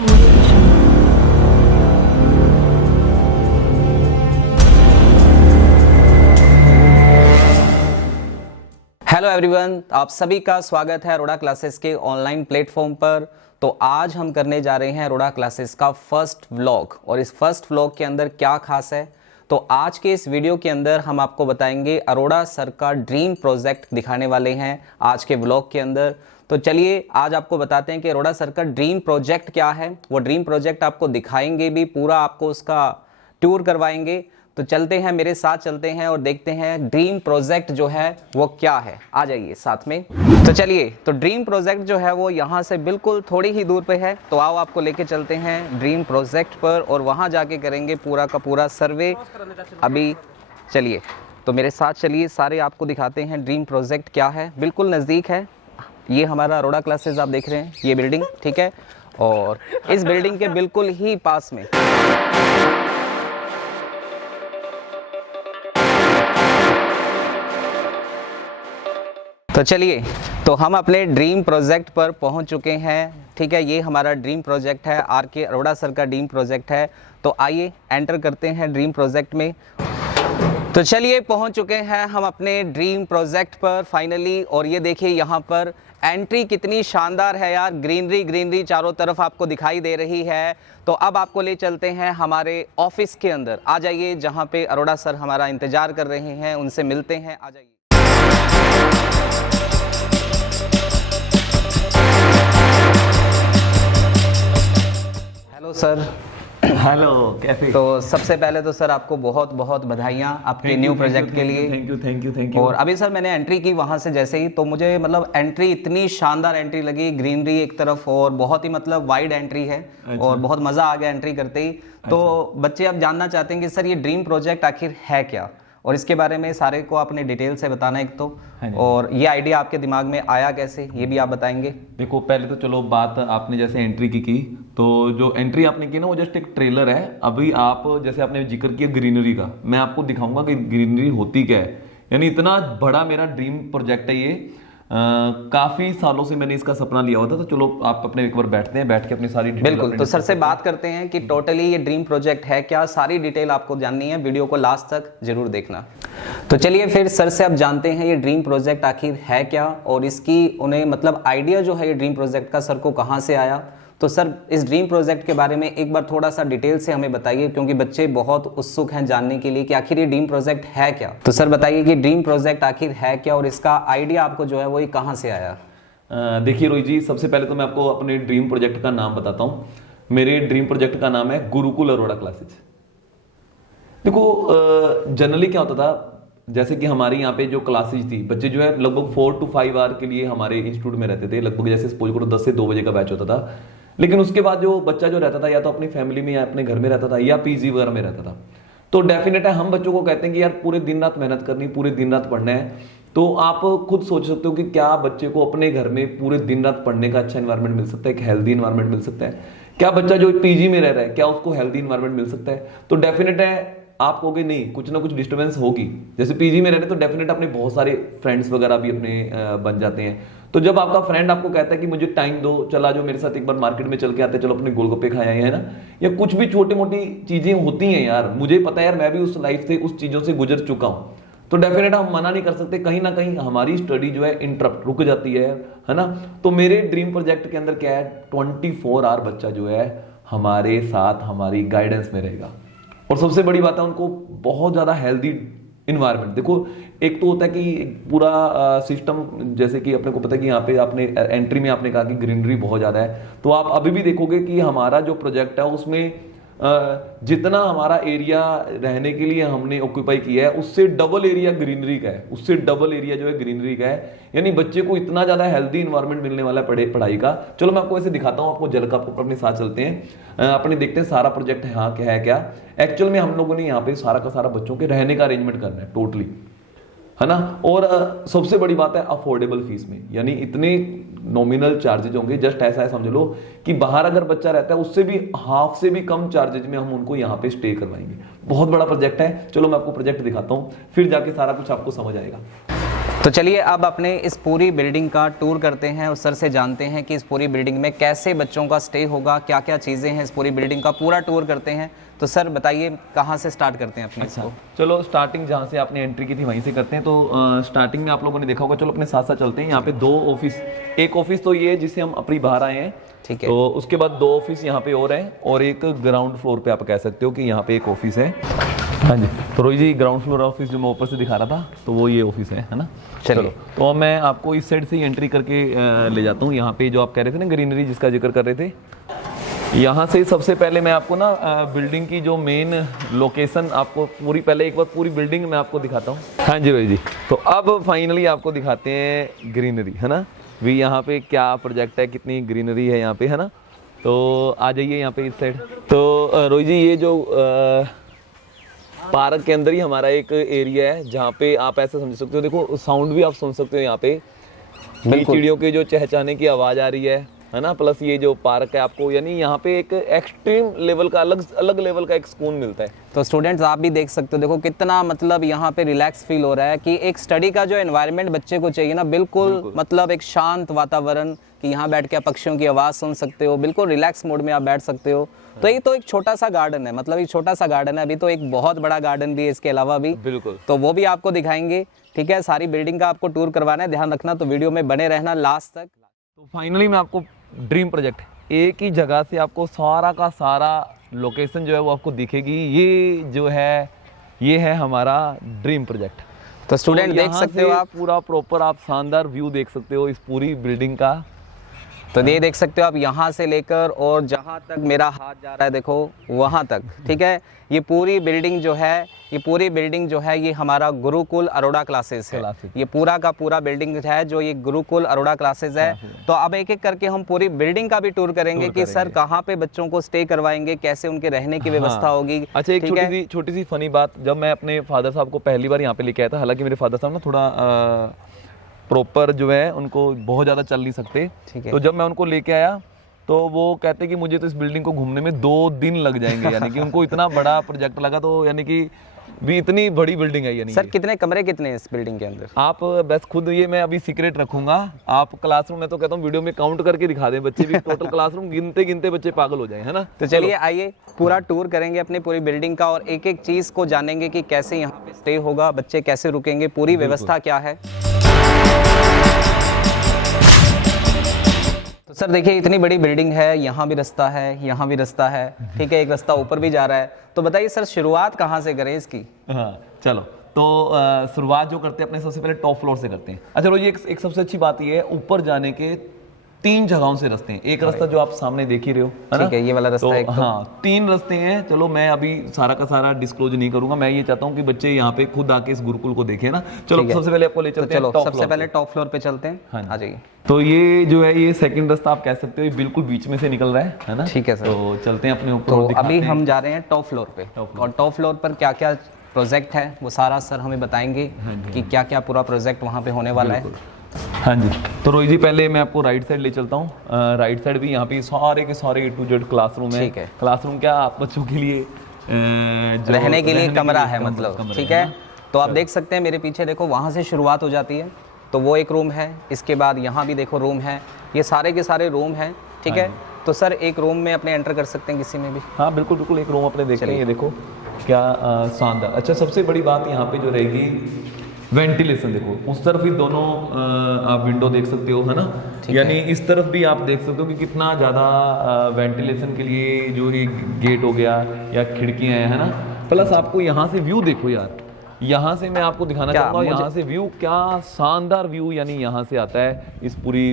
Hello everyone, आप सभी का स्वागत है अरोड़ा क्लासेस के ऑनलाइन प्लेटफॉर्म पर। तो आज हम करने जा रहे हैं अरोड़ा क्लासेस का फर्स्ट व्लॉग, और इस फर्स्ट व्लॉग के अंदर क्या खास है, तो आज के इस वीडियो के अंदर हम आपको बताएंगे अरोड़ा सर का ड्रीम प्रोजेक्ट दिखाने वाले हैं आज के व्लॉग के अंदर। तो चलिए आज आपको बताते हैं कि अरोड़ा सर का ड्रीम प्रोजेक्ट क्या है। वो ड्रीम प्रोजेक्ट आपको दिखाएंगे भी, पूरा आपको उसका टूर करवाएंगे। तो चलते हैं, मेरे साथ चलते हैं और देखते हैं ड्रीम प्रोजेक्ट जो है वो क्या है। आ जाइए साथ में। तो चलिए, तो ड्रीम प्रोजेक्ट जो है वो यहाँ से बिल्कुल थोड़ी ही दूर पे है। तो आओ आपको लेके चलते हैं ड्रीम प्रोजेक्ट पर और वहाँ जाके करेंगे पूरा का पूरा सर्वे। अभी चलिए, तो मेरे साथ चलिए, सारे आपको दिखाते हैं ड्रीम प्रोजेक्ट क्या है। बिल्कुल नज़दीक है, ये हमारा अरोड़ा क्लासेस आप देख रहे हैं, ये बिल्डिंग, ठीक है। और इस बिल्डिंग के बिल्कुल ही पास में तो चलिए, तो हम अपने ड्रीम प्रोजेक्ट पर पहुंच चुके हैं, ठीक है। ये हमारा ड्रीम प्रोजेक्ट है, आर.के. अरोड़ा सर का ड्रीम प्रोजेक्ट है। तो आइए एंटर करते हैं ड्रीम प्रोजेक्ट में। तो चलिए, पहुंच चुके हैं हम अपने ड्रीम प्रोजेक्ट पर फाइनली। और ये देखिए यहाँ पर एंट्री कितनी शानदार है यार, ग्रीनरी ग्रीनरी चारों तरफ आपको दिखाई दे रही है। तो अब आपको ले चलते हैं हमारे ऑफिस के अंदर। आ जाइए, जहाँ पे अरोड़ा सर हमारा इंतजार कर रहे हैं, उनसे मिलते हैं। आ जाइए। Hello sir. हेलो, कैसे? तो सबसे पहले तो सर आपको बहुत बहुत बधाइयाँ आपके न्यू प्रोजेक्ट के लिए। Thank you. और अभी सर मैंने एंट्री की वहाँ से जैसे ही, तो मुझे मतलब एंट्री इतनी शानदार एंट्री लगी, ग्रीनरी एक तरफ और बहुत ही मतलब वाइड एंट्री है। अच्छा। और बहुत मज़ा आ गया एंट्री करते ही। तो बच्चे अब जानना चाहते हैं कि सर ये ड्रीम प्रोजेक्ट आखिर है क्या, और इसके बारे में सारे को आपने डिटेल से बताना एक तो। और ये आइडिया आपके दिमाग में आया कैसे, ये भी आप बताएंगे। देखो, पहले तो चलो बात आपने जैसे एंट्री की तो जो एंट्री आपने की ना वो जस्ट एक ट्रेलर है। अभी आप जैसे आपने जिक्र किया ग्रीनरी का, मैं आपको दिखाऊंगा कि ग्रीनरी होती क्या है। यानी इतना बड़ा मेरा ड्रीम प्रोजेक्ट है ये। काफी सालों से मैंने इसका सपना लिया हुआ था। तो चलो आप अपने एक बार बैठते हैं, बैठ के अपनी सारी डिटेल। बिल्कुल, तो सर से बात करते हैं कि टोटली ये ड्रीम प्रोजेक्ट है क्या, सारी डिटेल आपको जाननी है, वीडियो को लास्ट तक जरूर देखना। तो चलिए फिर सर से अब जानते हैं ये ड्रीम प्रोजेक्ट आखिर है क्या, और इसकी उन्हें मतलब आइडिया जो है ये ड्रीम प्रोजेक्ट का सर को कहाँ से आया। तो सर इस ड्रीम प्रोजेक्ट के बारे में एक बार थोड़ा सा डिटेल से हमें बताइए, क्योंकि बच्चे बहुत उत्सुक हैं जानने के लिए कि आखिर ये ड्रीम प्रोजेक्ट है क्या। तो सर बताइए कि ड्रीम प्रोजेक्ट आखिर है क्या, और इसका आइडिया आपको जो है वो कहाँ से आया। देखिए रोहित जी, सबसे पहले तो मैं आपको अपने ड्रीम प्रोजेक्ट का नाम बताता हूँ। मेरे ड्रीम प्रोजेक्ट का नाम है गुरुकुल अरोड़ा क्लासेज। देखो, जनरली क्या होता था, जैसे कि हमारे यहाँ पे जो क्लासेज थी, बच्चे जो है लगभग 4 to 5 आवर के लिए हमारे इंस्टीट्यूट में रहते थे। लगभग जैसे सपोज करो 10 से 2 बजे का बैच होता था। लेकिन उसके बाद जो बच्चा जो रहता था या तो अपनी फैमिली में या अपने घर में रहता था या पीजी वगैरह में रहता था। तो डेफिनेट है हम बच्चों को कहते हैं कि यार पूरे दिन रात मेहनत करनी, पूरे दिन रात पढ़ना है। तो आप खुद सोच सकते हो कि क्या बच्चे को अपने घर में पूरे दिन रात पढ़ने का अच्छा इन्वायरमेंट मिल सकता है, एक हेल्दी इन्वायरमेंट मिल सकता है। क्या बच्चा जो पीजी में रह रहा है क्या उसको हेल्दी इन्वायरमेंट मिल सकता है? तो डेफिनेट है आप कहोगे नहीं, कुछ ना कुछ डिस्टर्बेंस होगी। जैसे पीजी में रहने तो डेफिनेट अपने बहुत सारे फ्रेंड्स वगैरह भी अपने बन जाते हैं। तो जब आपका फ्रेंड आपको कहता है कि मुझे टाइम दो, चला जो मेरे साथ एक बार मार्केट में चल के आते, चलो अपने गोलगप्पे खाए है ना, या कुछ भी छोटी मोटी चीजें होती हैं यार, मुझे पता है यार, मैं भी उस लाइफ से उस चीजों से गुजर चुका हूँ। तो डेफिनेट हम मना नहीं कर सकते, कहीं ना कहीं हमारी स्टडी जो है इंटरप्ट रुक जाती है ना। तो मेरे ड्रीम प्रोजेक्ट के अंदर क्या है, 24 आवर बच्चा जो है हमारे साथ हमारी गाइडेंस में रहेगा। और सबसे बड़ी बात है उनको बहुत ज्यादा हेल्दी इन्वायरमेंट। देखो, एक तो होता है कि पूरा सिस्टम, जैसे कि अपने को पता है कि यहाँ पे आपने एंट्री में आपने कहा कि ग्रीनरी बहुत ज्यादा है। तो आप अभी भी देखोगे कि हमारा जो प्रोजेक्ट है उसमें जितना हमारा एरिया रहने के लिए हमने ऑक्यूपाई किया है उससे डबल एरिया ग्रीनरी का है, उससे डबल एरिया जो है ग्रीनरी का है। यानी बच्चे को इतना ज्यादा हेल्दी इन्वायरमेंट मिलने वाला है पढ़ाई का। चलो मैं आपको ऐसे दिखाता हूँ, आपको झलक आपको अपने साथ चलते हैं, अपने देखते हैं सारा प्रोजेक्ट यहाँ क्या है। क्या एक्चुअल में हम लोगों ने यहाँ पे सारा का सारा बच्चों के रहने का अरेंजमेंट करना है टोटली, है ना। और सबसे बड़ी बात है अफोर्डेबल फीस में, यानी इतने नॉमिनल चार्जेज होंगे, जस्ट ऐसा है समझ लो कि बाहर अगर बच्चा रहता है उससे भी हाफ से भी कम चार्जेज में हम उनको यहाँ पे स्टे करवाएंगे। बहुत बड़ा प्रोजेक्ट है। चलो मैं आपको प्रोजेक्ट दिखाता हूँ, फिर जाके सारा कुछ आपको समझ आएगा। तो चलिए अब अपने इस पूरी बिल्डिंग का टूर करते हैं और सर से जानते हैं कि इस पूरी बिल्डिंग में कैसे बच्चों का स्टे होगा, क्या क्या चीज़ें हैं, इस पूरी बिल्डिंग का पूरा टूर करते हैं। तो सर बताइए कहाँ से स्टार्ट करते हैं अपने इसको। चलो स्टार्टिंग जहाँ से आपने एंट्री की थी वहीं से करते हैं। तो स्टार्टिंग में आप लोगों ने देखा होगा, चलो अपने साथ साथ चलते हैं। यहाँ पे 2 ऑफिस, एक ऑफिस तो ये है जिससे हम अपनी बाहर आए हैं, ठीक है। तो उसके बाद 2 ऑफिस यहाँ पे और हैं, और एक ग्राउंड फ्लोर पे आप कह सकते हो कि यहाँ पे एक ऑफिस है। हाँ जी, तो रोहित जी ग्राउंड फ्लोर ऑफिस जो मैं ऊपर से दिखा रहा था, तो वो ये ऑफिस है ना। चलो तो मैं आपको इस साइड से ही एंट्री करके ले जाता हूँ। यहाँ पे जो आप कह रहे थे ना ग्रीनरी जिसका जिक्र कर रहे थे, यहाँ से सबसे पहले मैं आपको ना बिल्डिंग की जो मेन लोकेशन आपको पूरी, पहले एक बार पूरी बिल्डिंग मैं आपको दिखाता हूँ। हाँ जी रोहित जी, तो अब फाइनली आपको दिखाते हैं ग्रीनरी, है ना भी यहाँ पे क्या प्रोजेक्ट है, कितनी ग्रीनरी है यहाँ पे, है ना। तो आ जाइए यहाँ पे इस साइड। तो रोहित जी ये जो पार्क के अंदर ही हमारा एक एरिया है जहाँ पे आप ऐसा समझ सकते हो, देखो साउंड भी आप सुन सकते हो यहाँ पे, चिड़ियों के जो चहचहाने की आवाज आ रही है ना। प्लस ये जो पार्क है आपको, यानी यहाँ पे एक एक्सट्रीम लेवल का अलग लेवल का एक सुकून मिलता है। तो स्टूडेंट्स आप भी देख सकते हो, देखो कितना मतलब यहाँ पे रिलैक्स फील हो रहा है कि एक स्टडी का जो एनवायरनमेंट बच्चे को चाहिए ना, बिल्कुल मतलब एक शांत वातावरण कि यहाँ बैठ के आप पक्षियों की आवाज़ सुन सकते हो, बिल्कुल रिलैक्स मोड में आप बैठ सकते हो। तो ये तो एक छोटा सा गार्डन है, मतलब एक छोटा सा गार्डन है, अभी तो एक बहुत बड़ा गार्डन भी है इसके अलावा भी, बिल्कुल, तो वो भी आपको दिखाएंगे। ठीक है, सारी बिल्डिंग का आपको टूर करवाना है, ध्यान रखना, तो वीडियो में बने रहना लास्ट तक। तो फाइनली मैं आपको ड्रीम प्रोजेक्ट, एक ही जगह से आपको सारा का सारा लोकेशन जो है वो आपको दिखेगी। ये जो है ये है हमारा ड्रीम प्रोजेक्ट। तो स्टूडेंट देख सकते हो आप पूरा प्रॉपर आप शानदार व्यू देख सकते हो इस पूरी बिल्डिंग का। तो ये देख सकते हो आप यहाँ से लेकर और जहाँ तक मेरा हाथ जा रहा है देखो वहाँ तक। ठीक है, ये पूरी बिल्डिंग जो है, ये हमारा गुरुकुल अरोड़ा क्लासेस है। ये पूरा का पूरा बिल्डिंग है जो ये गुरुकुल अरोड़ा क्लासेस है। तो अब एक एक करके हम पूरी बिल्डिंग का भी टूर करेंगे कि सर कहाँ पे बच्चों को स्टे करवाएंगे, कैसे उनके रहने की व्यवस्था होगी। अच्छा, एक छोटी सी फनी बात, जब मैं अपने फादर साहब को पहली बार यहाँ पे लेके आया था, हालांकि मेरे फादर साहब ना थोड़ा प्रॉपर जो है उनको बहुत ज़्यादा चल नहीं सकते, तो जब मैं उनको लेके आया तो वो कहते कि मुझे तो इस बिल्डिंग को घूमने में 2 दिन लग जाएंगे, यानी कि उनको इतना बड़ा प्रोजेक्ट लगा। तो यानी कि भी इतनी बड़ी बिल्डिंग है। यानी सर कितने कमरे कितने हैं इस बिल्डिंग के अंदर? आप बस खुद, ये मैं अभी सीक्रेट रखूंगा। आप क्लासरूम में तो कहता हूँ वीडियो में काउंट करके दिखा दें, बच्चे भी टोटल क्लासरूम गिनते गिनते बच्चे पागल हो जाए, है ना। तो चलिए आइए पूरा टूर करेंगे अपनी पूरी बिल्डिंग का और एक एक चीज को जानेंगे कि कैसे यहाँ पे स्टे होगा, बच्चे कैसे रुकेंगे, पूरी व्यवस्था क्या है। तो सर देखिए इतनी बड़ी बिल्डिंग है, यहाँ भी रास्ता है, यहाँ भी रास्ता है, ठीक है, एक रास्ता ऊपर भी जा रहा है। तो बताइए सर शुरुआत कहाँ से करें इसकी? हाँ चलो, तो शुरुआत जो करते हैं अपने सबसे पहले टॉप फ्लोर से करते हैं। अच्छा रोजी, एक सबसे अच्छी बात ये है, ऊपर जाने के 3 जगहों से रास्ते हैं। एक रास्ता जो आप सामने देख ही रहे हो, है ना, ठीक है, ये वाला रास्ता है। हाँ 3 रास्ते हैं। चलो मैं अभी सारा का सारा डिस्क्लोज नहीं करूंगा, मैं ये चाहता हूँ कि बच्चे यहाँ पे खुद आके इस गुरुकुल को देखें ना। चलो सबसे पहले आपको ले चलते हैं, सबसे पहले टॉप फ्लोर पे चलते हैं। हाँ आ जाइए। तो ये जो है ये सेकंड रास्ता आप कह सकते हो, ये बिल्कुल बीच में से निकल रहा है ना। ठीक है सर, तो चलते हैं अपने ऊपर। तो अभी हम जा रहे हैं टॉप फ्लोर पे, और टॉप फ्लोर पर क्या क्या प्रोजेक्ट है वो सारा सर हमें बताएंगे कि क्या क्या पूरा प्रोजेक्ट वहाँ पे होने वाला है। हाँ जी, तो रोहित जी पहले मैं आपको राइट साइड ले चलता हूँ। राइट साइड भी यहाँ पे सारे के सारे A to Z क्लासरूम है। क्लासरूम क्या, आप बच्चों के लिए रहने के लिए कमरा है, मतलब ठीक है। तो आप देख सकते हैं मेरे पीछे देखो, वहाँ से शुरुआत हो जाती है, तो वो एक रूम है। इसके बाद यहाँ भी देखो रूम है, ये सारे के सारे रूम हैं, ठीक है। तो सर एक रूम में अपने एंटर कर सकते हैं किसी में भी? हाँ बिल्कुल बिल्कुल, एक रूम अपने देख रहे हैं, ये देखो क्या शानदार। अच्छा, सबसे बड़ी बात यहाँ पे जो रहेगी वेंटिलेशन, देखो उस तरफ भी दोनों आप विंडो देख सकते हो, है ना, यानी इस तरफ भी आप देख सकते हो कि कितना ज़्यादा वेंटिलेशन के लिए जो ये गेट हो गया या खिड़कियाँ हैं, है ना। प्लस आपको यहाँ से व्यू देखो यार, यहाँ से मैं आपको दिखाना चाहूँगा, यहाँ से व्यू क्या शानदार व्यू यानी यहाँ से आता है इस पूरी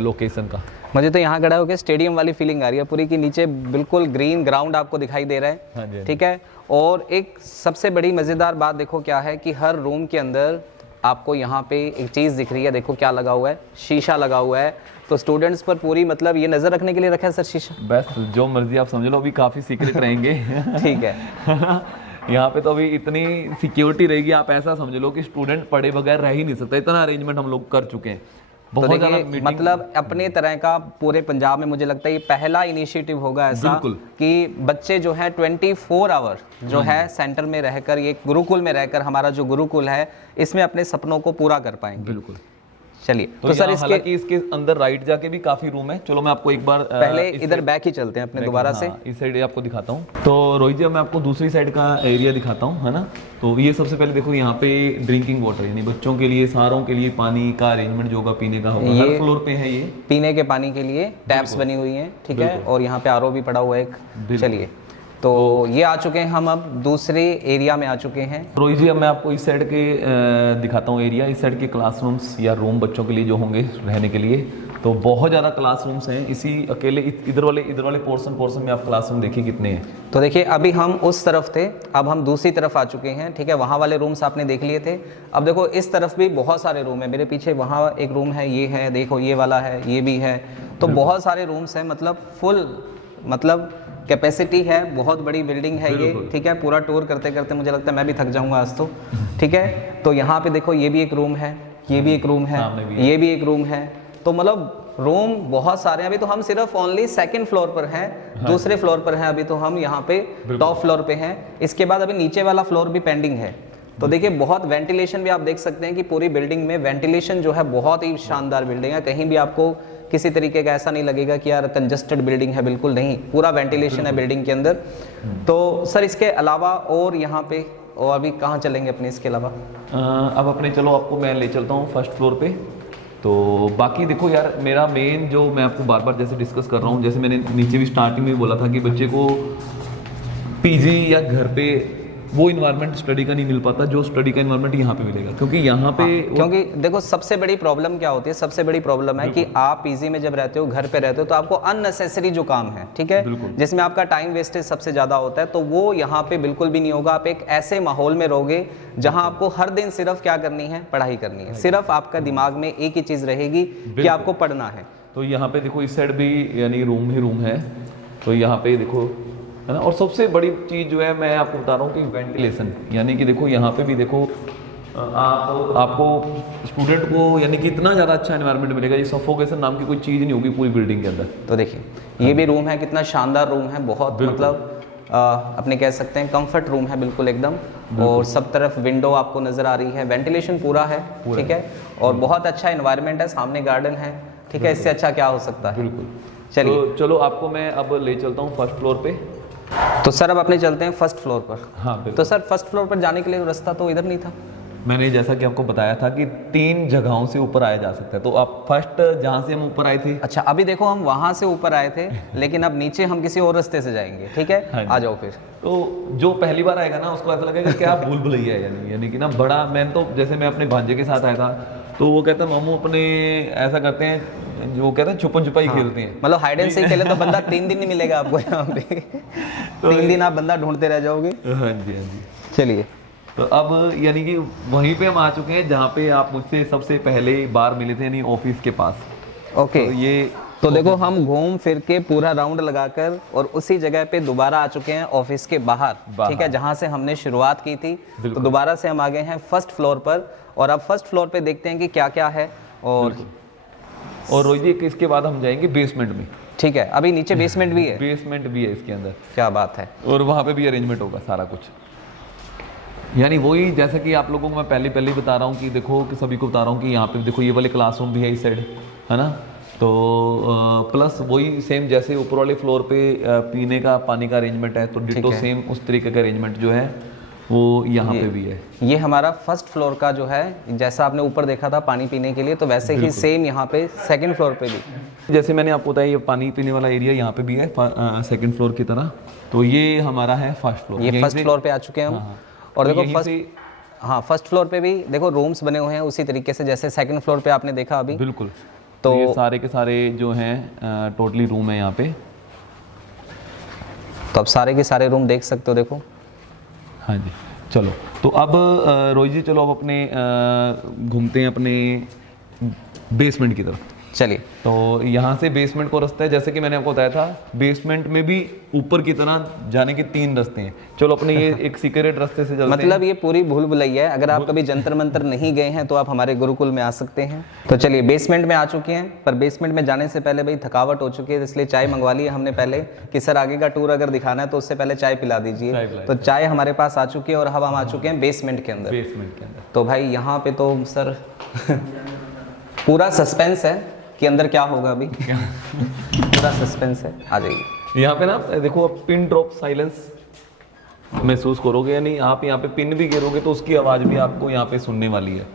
लोकेशन का। मुझे तो यहाँ खड़ा होकर स्टेडियम वाली फीलिंग आ रही है पूरी, की नीचे बिल्कुल ग्रीन ग्राउंड आपको दिखाई दे रहा है। हाँ जी, ठीक है। और एक सबसे बड़ी मज़ेदार बात देखो क्या है कि हर रूम के अंदर आपको यहाँ पे एक चीज़ दिख रही है, देखो क्या लगा हुआ है, शीशा लगा हुआ है। तो स्टूडेंट्स पर पूरी मतलब ये नज़र रखने के लिए रखा है सर शीशा। बस जो मर्जी आप समझ लो, अभी काफ़ी सीक्रेट रहेंगे। ठीक है। यहाँ पे तो अभी इतनी सिक्योरिटी रहेगी, आप ऐसा समझ लो कि स्टूडेंट पढ़े बगैर रह ही नहीं सकता, इतना अरेंजमेंट हम लोग कर चुके हैं। तो बहुत ज्यादा देखिए मतलब अपने तरह का पूरे पंजाब में मुझे लगता है ये पहला इनिशिएटिव होगा ऐसा बिल्कुल। कि बच्चे जो है 24 आवर जो है सेंटर में रहकर, ये गुरुकुल में रहकर, हमारा जो गुरुकुल है इसमें अपने सपनों को पूरा कर पाएंगे। बिल्कुल। चलिए तो तो सर यहाँ हालांकि इसके अंदर राइट जाके भी काफी रूम है। चलो मैं आपको एक बार पहले इधर बैक ही चलते हैं अपने दोबारा से। इस साइड आपको दिखाता हूँ। तो रोहित जी अब मैं आपको दूसरी साइड का एरिया दिखाता हूँ, है ना। तो ये सबसे पहले देखो यहाँ पे ड्रिंकिंग वाटर, यानी बच्चों के लिए, सारों के लिए पानी का अरेंजमेंट जो होगा पीने का होगा, हर फ्लोर पे है ये पीने के पानी के लिए टैप्स बनी हुई हैं, ठीक है। और यहाँ पे आरओ भी पड़ा हुआ है एक। चलिए तो ये आ चुके हैं हम, अब दूसरे एरिया में आ चुके हैं। रोहित जी अब मैं आपको इस साइड के दिखाता हूँ एरिया। इस साइड के क्लासरूम्स या रूम बच्चों के लिए जो होंगे रहने के लिए, तो बहुत ज़्यादा क्लासरूम्स हैं। इसी अकेले इधर वाले पोर्शन में आप क्लासरूम देखिए कितने हैं। तो देखिए अभी हम उस तरफ थे, अब हम दूसरी तरफ आ चुके हैं, ठीक है। वहाँ वाले रूम्स आपने देख लिए थे। अब देखो इस तरफ भी बहुत सारे रूम है, मेरे पीछे वहाँ एक रूम है, ये है, देखो ये वाला है, ये भी है। तो बहुत सारे रूम्स हैं, मतलब फुल मतलब कैपेसिटी है, बहुत बड़ी बिल्डिंग है ये, ठीक है। पूरा टूर करते करते मुझे लगता है मैं भी थक जाऊंगा आज तो, ठीक है। तो यहाँ पे देखो ये भी एक रूम है, ये भी एक रूम है, ये भी एक रूम है। तो मतलब रूम बहुत सारे हैं। अभी तो हम सिर्फ ओनली सेकंड फ्लोर पर हैं, दूसरे फ्लोर पर हैं अभी तो हम यहाँ पे टॉप फ्लोर पे हैं। इसके बाद अभी नीचे वाला फ्लोर भी पेंडिंग है। तो देखिए बहुत वेंटिलेशन भी आप देख सकते हैं कि पूरी बिल्डिंग में वेंटिलेशन जो है बहुत ही शानदार बिल्डिंग है। कहीं भी आपको किसी तरीके का ऐसा नहीं लगेगा कि यार कंजस्टेड बिल्डिंग है, बिल्कुल नहीं, पूरा वेंटिलेशन है बिल्डिंग के अंदर। तो सर इसके अलावा और यहाँ पे और अभी कहाँ चलेंगे अपने इसके अलावा? अब अपने चलो आपको मैं ले चलता हूँ फर्स्ट फ्लोर पे। तो बाकी देखो यार, मेरा मेन जो मैं आपको बार बार जैसे डिस्कस कर रहा हूँ, जैसे मैंने नीचे भी स्टार्टिंग में बोला था कि बच्चे को पीजी या घर पे वो इन्वायरमेंट स्टडी का नहीं मिल पाता जो स्टडी का इन्वायरमेंट यहाँ पे मिलेगा, क्योंकि यहाँ पे क्योंकि देखो सबसे बड़ी प्रॉब्लम क्या होती है, सबसे बड़ी प्रॉब्लम है कि आप पीजी में जब रहते हो, घर पे रहते हो, तो आपको अननेसेसरी जो काम है, ठीक है, जिसमें आपका टाइम वेस्टेज सबसे ज्यादा होता है, तो वो यहाँ पे बिल्कुल भी नहीं होगा। आप एक ऐसे माहौल में रहोगे जहाँ आपको हर दिन सिर्फ क्या करनी है, पढ़ाई करनी है। सिर्फ आपका दिमाग में एक ही चीज रहेगी कि आपको पढ़ना है। तो यहाँ पे देखो इस साइड भी यानी रूम ही रूम है, तो यहाँ पे देखो है ना। और सबसे बड़ी चीज़ जो है मैं आपको बता रहा हूँ कि वेंटिलेशन, यानी कि देखो यहाँ पे भी देखो आपको स्टूडेंट को यानी कि इतना ज़्यादा अच्छा एनवायरनमेंट मिलेगा, ये सफोकेशन नाम की कोई चीज़ नहीं होगी पूरी बिल्डिंग के अंदर। तो देखिए ये भी रूम है, कितना शानदार रूम है, बहुत मतलब अपने कह सकते हैं कंफर्ट रूम है बिल्कुल एकदम। और सब तरफ विंडो आपको नज़र आ रही है, वेंटिलेशन पूरा है, ठीक है। और बहुत अच्छा एनवायरनमेंट है, सामने गार्डन है, ठीक है। इससे अच्छा क्या हो सकता है? बिल्कुल। चलिए तो चलो आपको मैं अब ले चलता हूँ फर्स्ट फ्लोर पे। तो सर अब अपने चलते हैं फर्स्ट फ्लोर पर। हाँ तो सर फर्स्ट फ्लोर पर जाने के लिए रास्ता तो इधर नहीं था? मैंने जैसा कि आपको बताया था कि 3 जगहों से ऊपर आया जा सकता है। तो आप फर्स्ट जहाँ से हम ऊपर आए थे, अच्छा अभी देखो हम वहां से ऊपर आए थे, लेकिन अब नीचे हम किसी और रास्ते से जाएंगे, ठीक है। हाँ आ जाओ फिर। तो जो पहली बार आएगा ना उसको ऐसा लगेगा कि क्या भूल भुलैया है, यानी कि ना बड़ा। मैं तो जैसे मैं अपने भांजे के साथ आया था, तो वो कहता मामू अपने ऐसा करते हैं, जो कहते हैं छुपन छुपाई खेलते हैं, मतलब हाइड एंड सीक खेले तो बंदा 3 दिन नहीं मिलेगा आपको यहाँ पे। 3 दिन आप बंदा ढूंढते रह जाओगे। हाँ जी हाँ जी। चलिए तो अब यानी कि वहीं पे हम आ चुके हैं जहाँ पे आप मुझसे सबसे पहले बार मिले थे, यानी ऑफिस के पास। ओके तो ये तो देखो हम घूम फिर के पूरा राउंड लगाकर और उसी जगह पे दोबारा आ चुके हैं ऑफिस के बाहर, ठीक है, जहां से हमने शुरुआत की थी। तो दोबारा से हम आ गए हैं फर्स्ट फ्लोर पर, और अब फर्स्ट फ्लोर पे देखते हैं कि क्या क्या है। और रोहित जी इसके बाद हम जाएंगे बेसमेंट में, ठीक है। अभी नीचे बेसमेंट भी है? बेसमेंट भी है इसके अंदर। क्या बात है। और वहाँ पे भी अरेंजमेंट होगा सारा कुछ, यानी वही जैसा कि आप लोगों को मैं पहले ही बता रहा हूँ कि देखो कि सभी को बता रहा हूँ कि यहाँ पे देखो ये वाले क्लासरूम भी है इस साइड, है ना। तो प्लस वही सेम जैसे ऊपर वाले फ्लोर पे पीने का पानी का अरेंजमेंट है, तो डिटो सेम उस तरीके का अरेंजमेंट जो है वो यहाँ पे भी है। ये हमारा फर्स्ट फ्लोर का जो है, जैसा आपने ऊपर देखा था पानी पीने के लिए, तो वैसे ही सेम यहाँ पे सेकंड फ्लोर पे भी, जैसे मैंने आपको बताया ये पानी पीने वाला एरिया यहाँ पे भी है सेकंड फ्लोर की तरह। तो ये हमारा है फर्स्ट फ्लोर। ये फर्स्ट फ्लोर पे आ चुके हैं हम। और देखो फर्स्ट फ्लोर पे भी देखो रूम्स बने हुए हैं उसी तरीके से जैसे सेकंड फ्लोर पे आपने देखा अभी। बिल्कुल। तो ये सारे के सारे जो हैं टोटली रूम है यहाँ पे। तो अब सारे के सारे रूम देख सकते हो, देखो। हाँ जी चलो। तो अब रोहित जी चलो अब अपने घूमते हैं अपने बेसमेंट की तरफ। चलिए तो यहाँ से बेसमेंट को रास्ता है, जैसे कि मैंने आपको बताया था बेसमेंट में भी ऊपर की तरह जाने के 3 रास्ते हैं। चलो अपने ये एक सीक्रेट रास्ते से चलते मतलब ये पूरी भूल भुलैया है। अगर आप कभी जंतर मंतर नहीं गए हैं तो आप हमारे गुरुकुल में आ सकते हैं। तो चलिए बेसमेंट में आ चुके हैं, पर बेसमेंट में जाने से पहले भाई थकावट हो चुकी है, इसलिए चाय मंगवा ली है हमने पहले कि सर आगे का टूर अगर दिखाना है तो उससे पहले चाय पिला दीजिए। तो चाय हमारे पास आ चुकी है और अब हम आ चुके हैं बेसमेंट के अंदर। तो भाई यहाँ पे तो सर पूरा सस्पेंस है कि अंदर क्या होगा अभी। पूरा सस्पेंस है, आ जाइए। यहाँ पे ना देखो पिन ड्रॉप साइलेंस महसूस करोगे, यानी आप यहाँ पे पिन भी गिरोगे तो उसकी आवाज़ भी आपको यहाँ पे सुनने वाली है।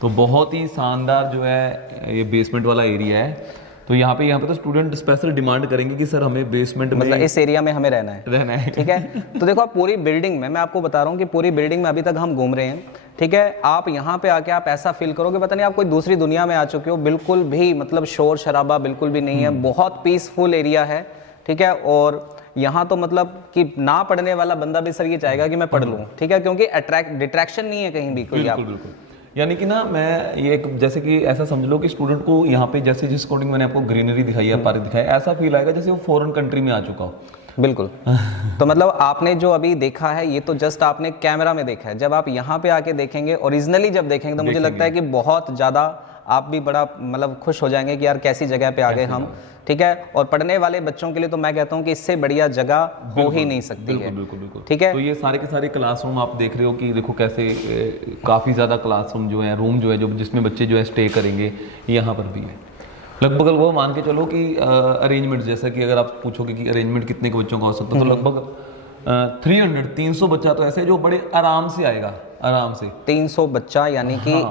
तो बहुत ही शानदार जो है ये बेसमेंट वाला एरिया है। तो यहाँ पे तो स्टूडेंट स्पेशल डिमांड करेंगे कि सर हमें बेसमेंट में, मतलब इस एरिया में हमें रहना है। ठीक है। तो देखो आप पूरी बिल्डिंग में, मैं आपको बता रहा हूँ कि पूरी बिल्डिंग में अभी तक हम घूम रहे हैं, ठीक है। आप यहाँ पे आके आप ऐसा फील करोगे पता नहीं आप कोई दूसरी दुनिया में आ चुके हो। बिल्कुल भी मतलब शोर शराबा बिल्कुल भी नहीं है, बहुत पीसफुल एरिया है, ठीक है। और यहाँ तो मतलब कि ना पढ़ने वाला बंदा भी सर ये चाहेगा कि मैं पढ़ लूँ, ठीक है, क्योंकि डिट्रैक्शन नहीं है कहीं भी कोई। बिल्कुल। यानी कि ना मैं ये जैसे कि ऐसा समझ लो कि स्टूडेंट को यहाँ पे जैसे जिस अकॉर्डिंग मैंने आपको ग्रीनरी दिखाई है, पार्क दिखाया, ऐसा फील आएगा जैसे वो फॉरेन कंट्री में आ चुका हो। बिल्कुल। तो मतलब आपने जो अभी देखा है ये तो जस्ट आपने कैमरा में देखा है। जब आप यहाँ पे आके देखेंगे, ओरिजिनली जब देखेंगे तो मुझे लगता है कि बहुत ज़्यादा आप भी बड़ा मतलब खुश हो जाएंगे कि यार कैसी जगह पे आ गए हम, ठीक है। और पढ़ने वाले बच्चों के लिए तो मैं कहता हूँ कि इससे बढ़िया जगह हो ही नहीं सकती है। बिल्कुल। ठीक है। तो ये सारे के सारे क्लासरूम आप देख रहे हो कि देखो कैसे काफ़ी ज़्यादा क्लासरूम जो है, रूम जो है, जो जिसमें बच्चे जो है स्टे करेंगे, यहाँ पर भी है। लगभग वो मान के चलो कि अरेंजमेंट, जैसा कि अगर आप पूछोगे कि अरेंजमेंट कितने के बच्चों का हो सकता है, तो लगभग 300 बच्चा तो ऐसे जो बड़े आराम से आएगा, आराम से 300 बच्चा यानी कि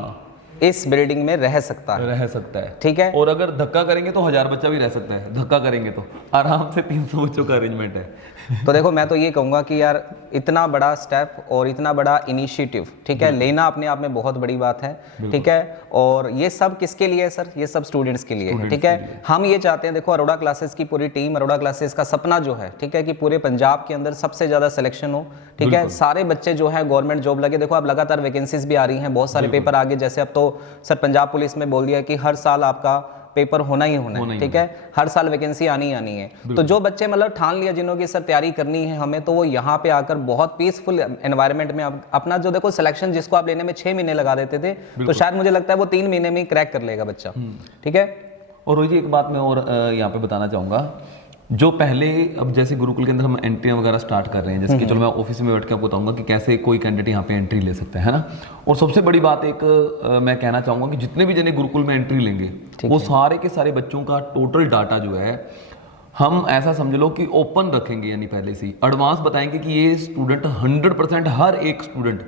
इस बिल्डिंग में रह सकता है, ठीक है। और अगर धक्का करेंगे तो 1000 बच्चा भी रह सकता है, धक्का करेंगे तो आराम से 300 बच्चों का अरेंजमेंट है। तो देखो मैं तो ये कहूँगा कि यार इतना बड़ा स्टेप और इतना बड़ा इनिशिएटिव, ठीक है, लेना अपने आप में बहुत बड़ी बात है, ठीक है। और ये सब किसके लिए है सर? ये सब स्टूडेंट्स के लिए है, ठीक है। हम ये चाहते हैं, देखो अरोड़ा क्लासेस की पूरी टीम, अरोड़ा क्लासेस का सपना जो है, ठीक है, कि पूरे पंजाब के अंदर सबसे ज़्यादा सिलेक्शन हो, ठीक है, सारे बच्चे जो है गवर्नमेंट जॉब लगे। देखो अब लगातार वैकेंसीज भी आ रही हैं, बहुत सारे पेपर आगे, जैसे अब तो सर पंजाब पुलिस में बोल दिया कि हर साल आपका पेपर होना ही होना है, ठीक है, हर साल वैकेंसी आनी ही आनी है। तो जो बच्चे मतलब ठान लिया जिन्होंने सर तैयारी करनी है हमें, तो वो यहाँ पे आकर बहुत पीसफुल एनवायरनमेंट में अपना जो देखो सिलेक्शन जिसको आप लेने में 6 महीने लगा देते थे, तो शायद मुझे लगता है वो 3 महीने में ही क्रैक कर लेगा बच्चा, ठीक है। और रोजी एक बात मैं और यहाँ पे बताना चाहूँगा, जो पहले अब जैसे गुरुकुल के अंदर हम एंट्रियां वगैरह स्टार्ट कर रहे हैं, जैसे कि चलो मैं ऑफिस में बैठ के आपको बताऊंगा कि कैसे कोई कैंडिडेट यहाँ पे एंट्री ले सकता है ना। और सबसे बड़ी बात एक मैं कहना चाहूँगा कि जितने भी जने गुरुकुल में एंट्री लेंगे वो सारे के सारे बच्चों का टोटल डाटा जो है हम ऐसा समझ लो कि ओपन रखेंगे, यानी पहले से ही एडवांस बताएंगे कि ये स्टूडेंट 100% हर एक स्टूडेंट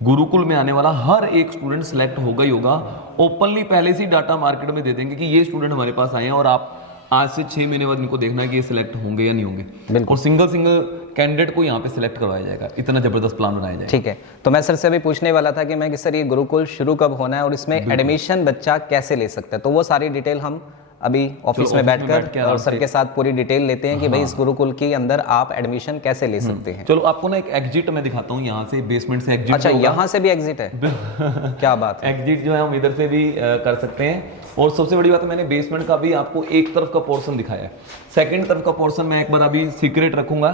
गुरुकुल में आने वाला हर एक स्टूडेंट सिलेक्ट होगा ही होगा। ओपनली पहले से ही डाटा मार्केट में दे देंगे कि ये स्टूडेंट हमारे पास आए हैं और आप आज से 6 महीने बाद इनको देखना है कि ये सिलेक्ट होंगे या नहीं होंगे, और सिंगल कैंडिडेट को यहाँ पे सिलेक्ट करवाया जाएगा। इतना जबरदस्त प्लान बनाया जाएगा। ठीक है। तो मैं सर से अभी पूछने वाला था कि मैं कि सर ये गुरुकुल शुरू कब होना है और इसमें एडमिशन बच्चा कैसे ले सकता है, तो वो सारी डिटेल हम अभी ऑफिस में बैठकर और सर के साथ पूरी डिटेल लेते हैं कि भाई इस गुरुकुल के अंदर आप एडमिशन कैसे ले सकते हैं। चलो आपको ना एक एग्जिट मैं दिखाता हूँ, यहाँ से बेसमेंट से एग्जिट। अच्छा, यहाँ से भी एग्जिट है? क्या बात है। एग्जिट जो है हम इधर से भी कर सकते हैं। और सबसे बड़ी बात है, मैंने बेसमेंट का भी आपको एक तरफ का पोर्शन दिखाया है, सेकंड तरफ का पोर्शन मैं एक बार अभी सीक्रेट रखूंगा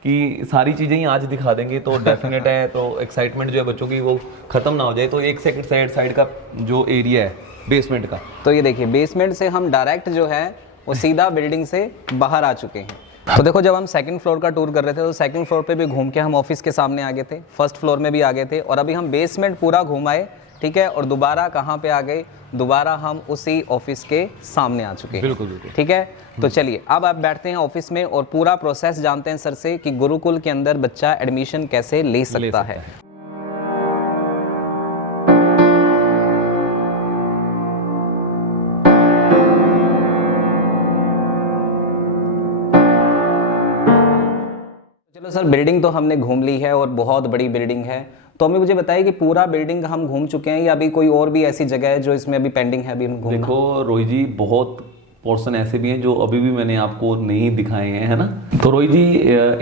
कि सारी चीजें ही आज दिखा देंगे तो डेफिनेट है, तो एक्साइटमेंट जो है बच्चों की वो खत्म ना हो जाए। तो एक सेकंड साइड का जो एरिया है बेसमेंट का, तो ये देखिए बेसमेंट से हम डायरेक्ट जो है वो सीधा बिल्डिंग से बाहर आ चुके हैं। तो देखो जब हम सेकंड फ्लोर का टूर कर रहे थे तो सेकंड फ्लोर पे भी घूम के हम ऑफिस के सामने आ गए थे, फर्स्ट फ्लोर में भी आ गए थे, और अभी हम बेसमेंट पूरा घुमाए, ठीक है। और दोबारा कहाँ पे आ गए? दोबारा हम उसी ऑफिस के सामने आ चुके हैं। बिल्कुल, ठीक है। तो चलिए अब आप बैठते हैं ऑफिस में और पूरा प्रोसेस जानते हैं सर से कि गुरुकुल के अंदर बच्चा एडमिशन कैसे ले सकता है। चलो सर, बिल्डिंग तो हमने घूम ली है और बहुत बड़ी बिल्डिंग है, तो हमें मुझे बताइए कि पूरा बिल्डिंग हम घूम चुके हैं या अभी कोई और भी ऐसी जगह है जो इसमें अभी पेंडिंग है अभी हम घूमना? देखो रोहित जी, बहुत पोर्शन ऐसे भी हैं जो अभी भी मैंने आपको नहीं दिखाए हैं, है ना। तो रोहित जी,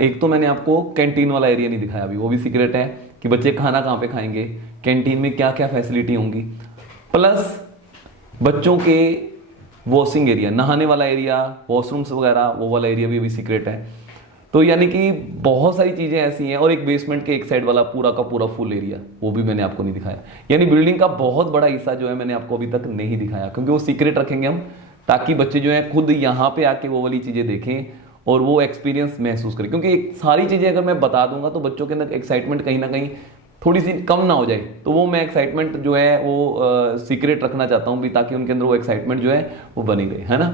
एक तो मैंने आपको कैंटीन वाला एरिया नहीं दिखाया अभी, वो भी सीक्रेट है कि बच्चे खाना कहाँ पे खाएंगे, कैंटीन में क्या क्या फैसिलिटी होंगी, प्लस बच्चों के वॉशिंग एरिया, नहाने वाला एरिया, वॉशरूम्स वगैरह, वो वाला एरिया भी अभी सीक्रेट है। तो यानी कि बहुत सारी चीजें ऐसी हैं। और एक बेसमेंट के एक साइड वाला पूरा का पूरा फुल एरिया, वो भी मैंने आपको नहीं दिखाया। यानी बिल्डिंग का बहुत बड़ा हिस्सा जो है मैंने आपको अभी तक नहीं दिखाया, क्योंकि वो सीक्रेट रखेंगे हम, ताकि बच्चे जो है खुद यहाँ पे आके वो वाली चीजें देखें और वो एक्सपीरियंस महसूस करें। क्योंकि सारी चीजें अगर मैं बता दूंगा तो बच्चों के अंदर एक्साइटमेंट कहीं ना कहीं थोड़ी सी कम ना हो जाए। तो वो मैं एक्साइटमेंट जो है वो सीक्रेट रखना चाहता हूँ भी, ताकि उनके अंदर वो एक्साइटमेंट जो है वो बनी रहे, है ना।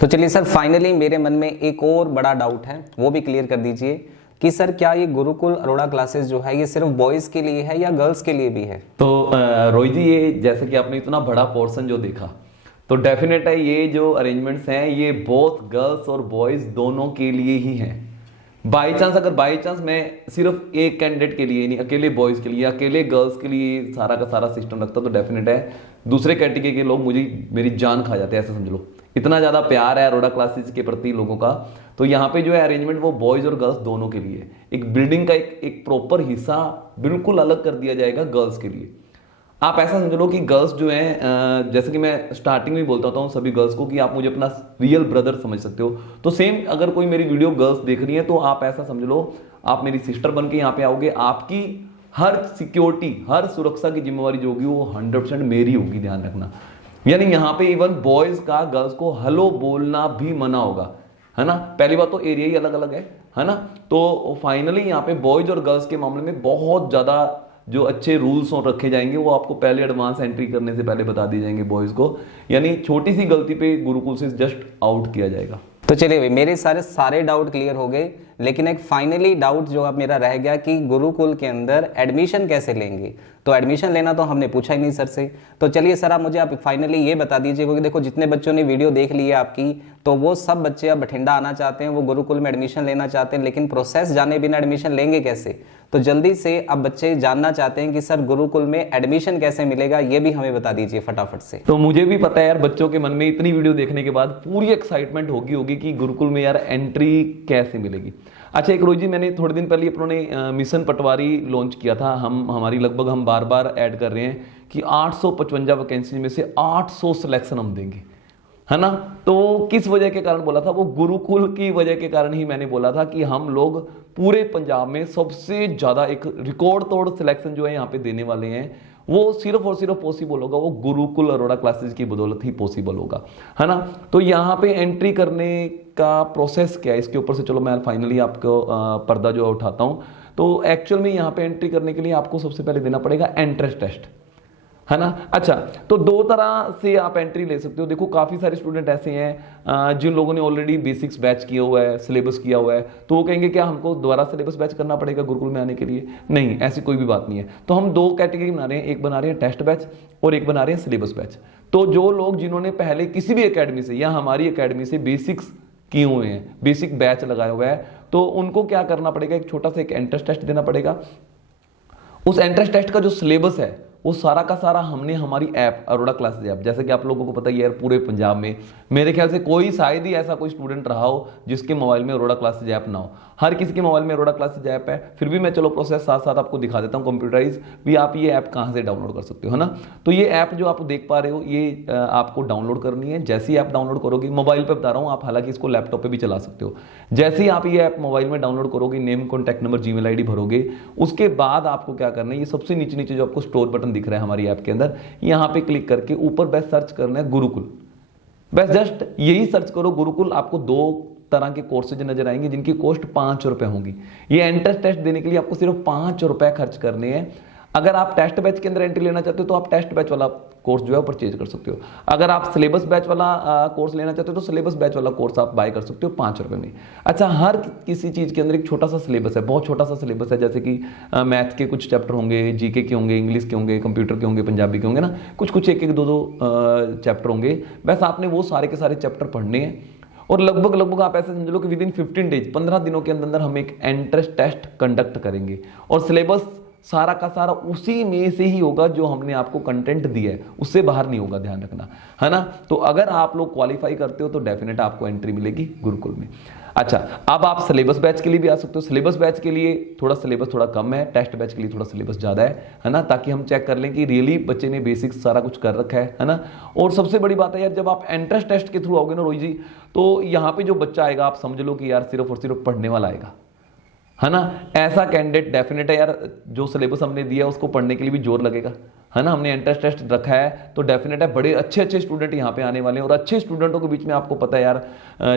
तो चलिए सर, फाइनली मेरे मन में एक और बड़ा डाउट है, वो भी क्लियर कर दीजिए कि सर क्या ये गुरुकुल अरोड़ा क्लासेस जो है ये सिर्फ बॉयज के लिए है या गर्ल्स के लिए भी है? तो रोहित जी, ये जैसे कि आपने इतना बड़ा पोर्शन जो देखा, तो डेफिनेट है ये जो अरेंजमेंट्स हैं ये बोथ गर्ल्स और बॉयज दोनों के लिए ही हैं। बाई चांस, अगर बाई चांस मैं सिर्फ एक कैंडिडेट के लिए नहीं, अकेले बॉयज के लिए, अकेले गर्ल्स के लिए सारा का सारा सिस्टम रखता, तो डेफिनेट है दूसरे कैटेगरी के लोग मुझे मेरी जान खा जाते हैं, ऐसा समझ लो। इतना ज्यादा प्यार है अरोड़ा क्लासेस के प्रति लोगों का। तो यहाँ पे जो है अरेंजमेंट वो बॉयज और गर्ल्स दोनों के लिए, एक बिल्डिंग का एक प्रॉपर हिस्सा बिल्कुल अलग कर दिया जाएगा गर्ल्स के लिए। आप ऐसा समझ लो कि गर्ल्स जो हैं, जैसे कि मैं स्टार्टिंग में बोलता हूँ सभी गर्ल्स को कि आप मुझे अपना रियल ब्रदर समझ सकते हो। तो सेम अगर कोई मेरी वीडियो गर्ल्स देख रही है तो आप ऐसा समझ लो आप मेरी सिस्टर बन के यहाँ पे आओगे। आपकी हर सिक्योरिटी, हर सुरक्षा की जिम्मेवारी जो होगी वो 100% मेरी होगी, ध्यान रखना। यानी यहाँ पे इवन बॉयज का गर्ल्स को हेलो बोलना भी मना होगा, है ना। पहली बात तो एरिया ही अलग अलग है ना। तो फाइनली यहाँ पे बॉयज और गर्ल्स के मामले में बहुत ज्यादा जो अच्छे रूल्स और रखे जाएंगे वो आपको पहले एडवांस एंट्री करने से पहले बता दिए जाएंगे बॉयज को। यानी छोटी सी गलती पे गुरुकुल से जस्ट आउट किया जाएगा। तो चलिए भाई, मेरे सारे डाउट क्लियर हो गए, लेकिन एक फाइनली डाउट जो अब मेरा रह गया कि गुरुकुल के अंदर एडमिशन कैसे लेंगे। तो एडमिशन लेना तो हमने पूछा ही नहीं सर से। तो चलिए सर, आप मुझे आप फाइनली ये बता दीजिए, क्योंकि देखो जितने बच्चों ने वीडियो देख ली है आपकी, तो वो सब बच्चे अब बठिंडा आना चाहते हैं, वो गुरुकुल में एडमिशन लेना चाहते हैं, लेकिन प्रोसेस जाने बिना एडमिशन लेंगे कैसे। तो जल्दी से अब बच्चे जानना चाहते हैं कि सर गुरुकुल में एडमिशन कैसे मिलेगा, ये भी हमें बता दीजिए फटाफट से। तो मुझे भी पता है यार, बच्चों के मन में इतनी वीडियो देखने के बाद पूरी एक्साइटमेंट होगी कि गुरुकुल में यार एंट्री कैसे मिलेगी। अच्छा, एक रोज जी मैंने थोड़े दिन पहले अपने मिशन पटवारी लॉन्च किया था। हमारी लगभग हम बार बार ऐड कर रहे हैं कि 855 वैकेंसी में से 800 सिलेक्शन हम देंगे, है ना। तो किस वजह के कारण बोला था, वो गुरुकुल की वजह के कारण ही मैंने बोला था कि हम लोग पूरे पंजाब में सबसे ज्यादा एक रिकॉर्ड तोड़ सिलेक्शन जो है यहाँ पे देने वाले हैं। वो सिर्फ और सिर्फ पॉसिबल होगा वो गुरुकुल अरोड़ा क्लासेस की बदौलत ही पॉसिबल होगा, है ना। तो यहाँ पे एंट्री करने का प्रोसेस क्या है, इसके ऊपर से चलो मैं फाइनली आपको पर्दा जो उठाता हूँ। तो एक्चुअल में यहाँ पे एंट्री करने के लिए आपको सबसे पहले देना पड़ेगा एंट्रेंस टेस्ट, है ना। अच्छा, तो दो तरह से आप एंट्री ले सकते हो। देखो काफी सारे स्टूडेंट ऐसे हैं जिन लोगों ने ऑलरेडी बेसिक्स बैच किया हुआ है, सिलेबस किया हुआ है, तो वो कहेंगे क्या हमको दोबारा सिलेबस बैच करना पड़ेगा गुरुकुल में आने के लिए। नहीं, ऐसी कोई भी बात नहीं है। तो हम दो कैटेगरी बना रहे हैं, एक बना रहे हैं टेस्ट बैच और एक बना रहे हैं सिलेबस बैच। तो जो लोग जिन्होंने पहले किसी भी एकेडमी से या हमारी एकेडमी से बेसिक्स किए हुए हैं, बेसिक बैच लगाया हुआ है, तो उनको क्या करना पड़ेगा, एक छोटा सा एक एंट्रेंस टेस्ट देना पड़ेगा। उस एंट्रेंस टेस्ट का जो सिलेबस है वो सारा का सारा हमने हमारी ऐप अरोड़ा क्लासेस ऐप, जैसे कि आप लोगों को पता ही है पूरे पंजाब में मेरे ख्याल से कोई शायद ही ऐसा कोई स्टूडेंट रहा हो जिसके मोबाइल में अरोड़ा क्लासेस ऐप ना हो। हर किसी के मोबाइल में अरोड़ा क्लासेस ऐप है। फिर भी मैं चलो प्रोसेस साथ साथ आपको दिखा देता हूँ कंप्यूटराइज भी, आप ये ऐप कहाँ से डाउनलोड कर सकते हो, है ना। तो ये ऐप जो आप देख पा रहे हो ये आपको डाउनलोड करनी है। जैसे ही आप डाउनलोड करोगे, मोबाइल पर बता रहा हूँ, आप हालांकि इसको लैपटॉप पर भी चला सकते हो। जैसे ही आप ये ऐप मोबाइल में डाउनलोड करोगे, name contact number Gmail ID भरोगे, उसके बाद आपको क्या करना है, ये सबसे नीचे नीचे जो आपको स्टोर बटन दिख रहा है हमारी ऐप के अंदर, यहां पे क्लिक करके ऊपर बस सर्च करना है गुरुकुल। बस जस्ट यही सर्च करो गुरुकुल। आपको दो तरह के कोर्सेज नजर आएंगे जिनकी कॉस्ट 5 रुपए होगी। ये एंट्रेंस टेस्ट देने के लिए आपको सिर्फ 5 रुपए खर्च करने हैं। अगर आप टेस्ट बैच के अंदर एंट्री लेना चाहते हो तो आप टेस्ट बैच वाला कोर्स जो है परचेज कर सकते हो। अगर आप सिलेबस बैच वाला कोर्स लेना चाहते हो तो सिलेबस बैच वाला कोर्स आप बाय कर सकते हो 5 रुपए में। अच्छा, हर किसी चीज के अंदर एक छोटा सा सिलेबस है, बहुत छोटा सा सिलेबस है। जैसे कि मैथ के कुछ चैप्टर होंगे, जीके के होंगे, इंग्लिश के होंगे, कंप्यूटर के होंगे, पंजाबी के होंगे ना, कुछ कुछ एक एक दो चैप्टर होंगे। बस आपने वो सारे के सारे चैप्टर पढ़ने हैं और लगभग आप ऐसे समझ लो कि विद इन 15 डेज, 15 दिनों के अंदर हम एक एंट्रेंस टेस्ट कंडक्ट करेंगे और सिलेबस सारा का सारा उसी में से ही होगा जो हमने आपको कंटेंट दिया है, उससे बाहर नहीं होगा, ध्यान रखना, है ना। तो अगर आप लोग क्वालिफाई करते हो तो डेफिनेट आपको एंट्री मिलेगी गुरुकुल में। अच्छा, अब आप सिलेबस बैच के लिए भी आ सकते हो। सिलेबस बैच के लिए थोड़ा सिलेबस थोड़ा कम है, टेस्ट बैच के लिए थोड़ा सिलेबस ज्यादा है ना, ताकि हम चेक कर लें कि रियली बच्चे ने बेसिक्स सारा कुछ कर रखा है ना। और सबसे बड़ी बात है यार, जब आप एंट्रेंस टेस्ट के थ्रू आओगे ना रोहित जी, तो यहाँ पे जो बच्चा आएगा आप समझ लो कि यार सिर्फ और सिर्फ पढ़ने वाला आएगा, है ना। ऐसा कैंडिडेट डेफिनेट है यार, जो सिलेबस हमने दिया उसको पढ़ने के लिए भी जोर लगेगा, है ना। हमने एंट्रेंस टेस्ट रखा है तो डेफिनेट है बड़े अच्छे अच्छे स्टूडेंट यहाँ पे आने वाले हैं। और अच्छे स्टूडेंटों के बीच में आपको पता है यार,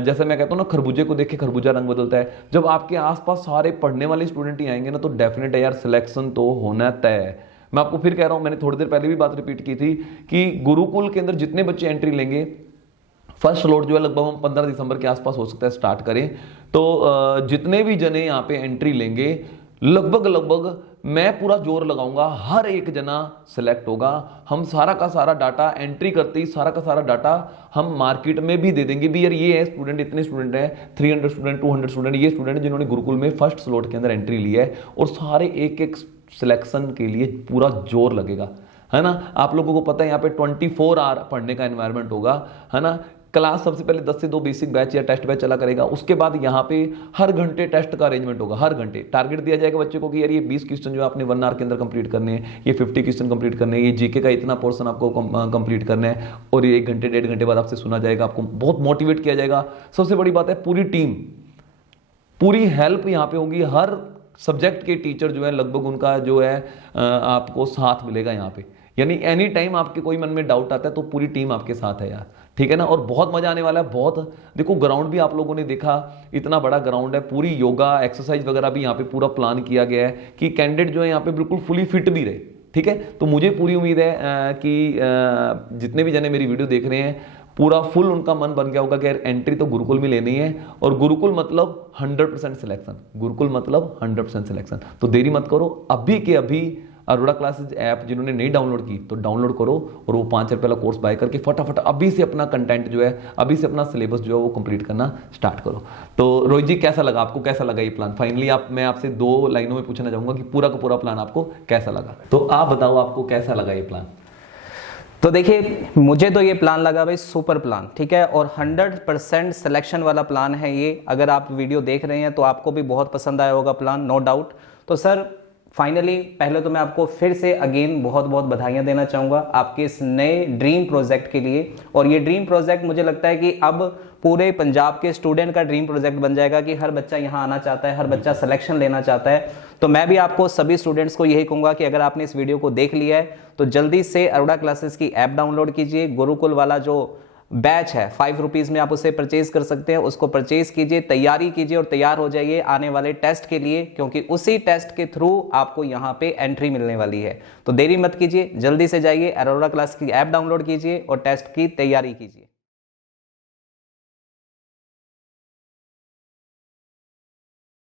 जैसे मैं कहता हूँ ना, खरबूजे को देख के खरबूजा रंग बदलता है। जब आपके आसपास सारे पढ़ने वाले स्टूडेंट ही आएंगे ना, तो डेफिनेट है यार सिलेक्शन तो होना तय है। मैं आपको फिर कह रहा हूँ, मैंने थोड़ी देर पहले भी बात रिपीट की थी कि गुरुकुल के अंदर जितने बच्चे एंट्री लेंगे, फर्स्ट स्लॉट जो है लगभग हम 15 दिसंबर के आसपास हो सकता है स्टार्ट करें, तो जितने भी जने यहाँ पे एंट्री लेंगे, लगभग मैं पूरा जोर लगाऊंगा, हर एक जना सिलेक्ट होगा। हम सारा का सारा डाटा एंट्री करते ही सारा का सारा डाटा हम मार्केट में भी दे देंगे भी, यार ये है स्टूडेंट, इतने स्टूडेंट हैं, 300 स्टूडेंट, 200 स्टूडेंट, ये स्टूडेंट जिन्होंने गुरुकुल में फर्स्ट स्लॉट के अंदर एंट्री ली है। और सारे एक एक सिलेक्शन के लिए पूरा जोर लगेगा, है ना। आप लोगों को पता है यहाँ पे 24 आवर पढ़ने का एनवायरनमेंट होगा, है ना। क्लास सबसे पहले 10 से 2 बेसिक बैच या टेस्ट बैच चला करेगा, उसके बाद यहाँ पे हर घंटे टेस्ट का अरेंजमेंट होगा। हर घंटे टारगेट दिया जाएगा बच्चे को कि यार ये 20 क्वेश्चन जो आपने 1 आवर के अंदर कंप्लीट करने हैं, ये 50 क्वेश्चन कंप्लीट करने हैं, ये जीके का इतना पोर्शन आपको कंप्लीट करना है, और ये 1 घंटे 1.5 घंटे बाद आपसे सुना जाएगा, आपको बहुत मोटिवेट किया जाएगा। सबसे बड़ी बात है, पूरी टीम, पूरी हेल्प यहाँ पे होगी। हर सब्जेक्ट के टीचर जो है लगभग उनका जो है आपको साथ मिलेगा यहाँ पे, यानी एनी टाइम आपके कोई मन में डाउट आता है तो पूरी टीम आपके साथ है यार, ठीक है ना। और बहुत मजा आने वाला है, बहुत। देखो ग्राउंड भी आप लोगों ने देखा, इतना बड़ा ग्राउंड है, पूरी योगा एक्सरसाइज वगैरह भी यहाँ पे पूरा प्लान किया गया है कि कैंडिडेट जो है यहाँ पे बिल्कुल फुली फिट भी रहे, ठीक है। तो मुझे पूरी उम्मीद है कि जितने भी जने मेरी वीडियो देख रहे हैं, पूरा फुल उनका मन बन गया होगा कि यार एंट्री तो गुरुकुल में लेनी है, और गुरुकुल मतलब 100% सिलेक्शन, गुरुकुल मतलब 100% सिलेक्शन। तो देरी मत करो, अभी के अभी अरोड़ा क्लासेज ऐप जिन्होंने नहीं डाउनलोड की तो डाउनलोड करो, और वो 5 रुपये वाला कोर्स बाय करके फटाफट अभी से अपना कंटेंट जो है, अभी से अपना सिलेबस जो है वो कंप्लीट करना स्टार्ट करो। तो रोहित जी कैसा लगा आपको, कैसा लगा ये प्लान? फाइनली मैं आपसे 2 लाइनों में पूछना चाहूंगा कि पूरा का पूरा प्लान आपको कैसा लगा, तो आप बताओ आपको कैसा लगा ये प्लान? तो देखिए, मुझे तो ये प्लान लगा भाई सुपर प्लान, ठीक है। और 100% सिलेक्शन वाला प्लान है ये। अगर आप वीडियो देख रहे हैं तो आपको भी बहुत पसंद आया होगा प्लान, नो डाउट। तो सर फाइनली पहले तो मैं आपको फिर से अगेन बहुत बहुत बधाइयां देना चाहूँगा आपके इस नए ड्रीम प्रोजेक्ट के लिए। और ये ड्रीम प्रोजेक्ट मुझे लगता है कि अब पूरे पंजाब के स्टूडेंट का ड्रीम प्रोजेक्ट बन जाएगा कि हर बच्चा यहाँ आना चाहता है, हर बच्चा सिलेक्शन लेना चाहता है। तो मैं भी आपको सभी स्टूडेंट्स को यही कहूँगा कि अगर आपने इस वीडियो को देख लिया है तो जल्दी से अरोड़ा क्लासेस की ऐप डाउनलोड कीजिए। गुरुकुल वाला जो बैच है 5 रुपीज़ में आप उसे परचेज कर सकते हैं, उसको परचेज कीजिए, तैयारी कीजिए और तैयार हो जाइए आने वाले टेस्ट के लिए, क्योंकि उसी टेस्ट के थ्रू आपको यहाँ पे एंट्री मिलने वाली है। तो देरी मत कीजिए, जल्दी से जाइए, अरोड़ा क्लास की ऐप डाउनलोड कीजिए और टेस्ट की तैयारी कीजिए।